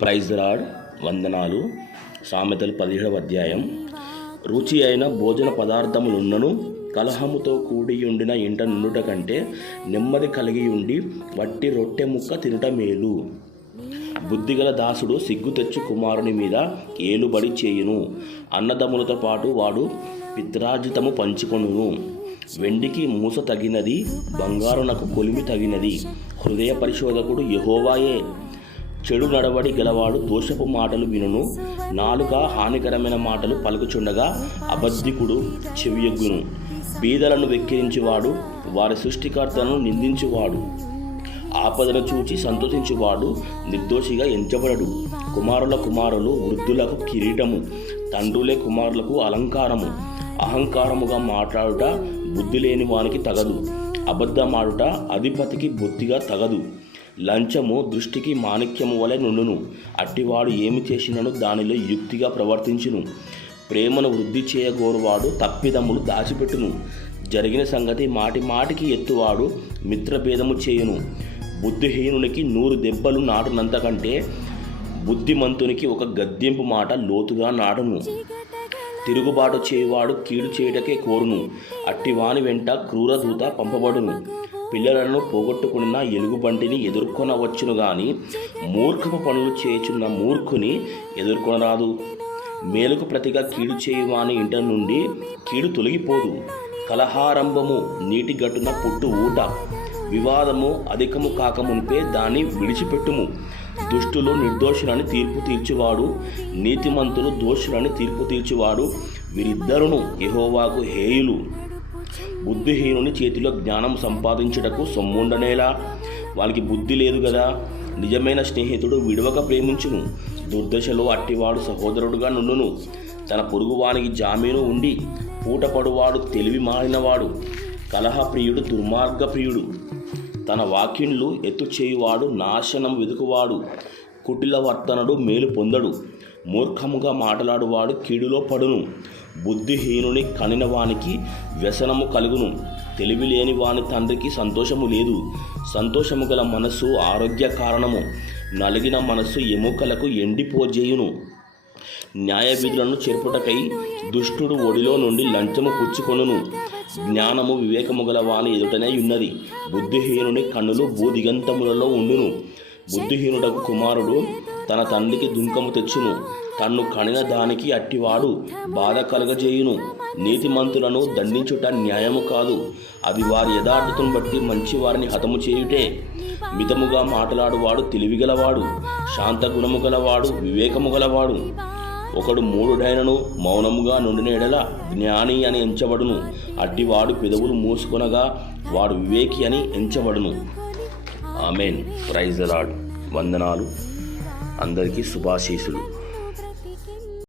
Praise lord వందనాలు. సామెతలు 17వ అధ్యాయం. రుచి అయిన భోజన పదార్థములున్నను కలహముతో కూడి ఉండిన ఇంట నుండుట కంటే నెమ్మది కలిగి ఉండి వట్టి రొట్టె ముక్క తినుట మేలు. బుద్ధిగల దాసుడు సిగ్గు తెచ్చు కుమారుని మీద ఏలుబడి చేయును. అన్నదమ్ములతో పాటు వాడు పిత్రార్జితము పంచుకొనును. వెండికి మూస తగినది, బంగారునకు కొలిమి తగినది. హృదయ పరిశోధకుడు యెహోవాయే. చెడు నడవడి గలవాడు దోషపు మాటలు వినును. నాలుక హానికరమైన మాటలు పలుకుచుండగా అబద్ధికుడు చెవియొగ్గును. బీదలను వెక్కిరించువాడు వారి సృష్టికర్తను నిందించువాడు. ఆపదను చూచి సంతోషించువాడు నిర్దోషిగా ఎంచబడడు. కుమారుల కుమారులు వృద్ధులకు కిరీటము, తండ్రులే కుమారులకు అలంకారము. అహంకారముగా మాట్లాడుట బుద్ధి లేని వానికి తగదు. అబద్ధమాడుట అధిపతికి బొత్తిగా తగదు. లంచము దృష్టికి మాణిక్యము వలె నుండును. అట్టివాడు ఏమి చేసినను దానిలో యుక్తిగా ప్రవర్తించును. ప్రేమను వృద్ధి చేయగోరువాడు తప్పిదమ్ములు దాచిపెట్టును. జరిగిన సంగతి మాటి మాటికి ఎత్తువాడు మిత్రభేదము చేయును. బుద్ధిహీనునికి 100 దెబ్బలు నాటునంత కంటే బుద్ధిమంతునికి ఒక గద్దింపు మాట లోతుగా నాటును. తిరుగుబాటు చేయువాడు కీడు చేయుటకే కోరును. అట్టివాని వెంట క్రూరదూత పంపబడును. పిల్లలను పోగొట్టుకున్న ఎలుగుబంటిని ఎదుర్కొనవచ్చును గాని మూర్ఖపు పనులు చేయుచున్న మూర్ఖుని ఎదుర్కొనరాదు. మేలుకు ప్రతిగా కీడు చేయువాని ఇంట నుండి కీడు తొలగిపోదు. కలహారంభము నీటి గట్టున పుట్టు ఊట. వివాదము అధికము కాకముంపే దాన్ని విడిచిపెట్టుము. దుష్టులు నిర్దోషులని తీర్పు తీర్చువాడు, నీతిమంతులు దోషులని తీర్పు తీర్చువాడు. వీరిద్దరును యెహోవాకు హేయులు. బుద్ధిహీనుని చేతిలో జ్ఞానం సంపాదించుటకు సొమ్ముండనేలా. వాళ్ళకి బుద్ధి లేదు కదా. నిజమైన స్నేహితుడు విడవక ప్రేమించును. దుర్దశలో అట్టివాడు సహోదరుడుగా నుండును. తన పొరుగువానికి జామీను ఉండి పూటపడువాడు తెలివి మారినవాడు. కలహప్రియుడు దుర్మార్గప్రియుడు. తన వాకిండ్లు ఎత్తు చేయువాడు నాశనం వెతుకువాడు. కుటిల వర్తనుడు మేలు పొందడు. మూర్ఖముగా మాట్లాడువాడు కీడులో పడును. బుద్ధిహీనుని కనిన వానికి వ్యసనము కలుగును. తెలివి లేని వాని తండ్రికి సంతోషము లేదు. సంతోషము గల మనస్సు ఆరోగ్య కారణము. నలిగిన మనస్సు ఎముకలకు ఎండిపోజేయును. న్యాయ విధులను చెరుపుటకై దుష్టుడు ఒడిలో నుండి లంచము పుచ్చుకొనును. జ్ఞానము వివేకము గల వాని ఎదుటనే ఉన్నది. బుద్ధిహీనుని కన్నులు భూదిగంతములలో ఉండును. బుద్ధిహీనుడకు కుమారుడు తన తండ్రికి దుంకము తెచ్చును. తన్ను కనిన దానికి అట్టివాడు బాధ కలగజేయును. నీతిమంతులను దండించుట న్యాయము కాదు. అది వారి యథార్థతను బట్టి మంచి వారిని హతము చేయుటే. మితముగా మాట్లాడువాడు తెలివిగలవాడు. శాంత గుణము గలవాడు వివేకము గలవాడు. ఒకడు మూఢుడైనను మౌనముగా నుండిన ఎడల జ్ఞాని అని ఎంచబడును. అట్టివాడు పెదవులు మూసుకొనగా వాడు వివేకి అని ఎంచబడును. ఆమెన్. Praise the Lord. వందనాలు. అందరికీ శుభాశీస్సులు.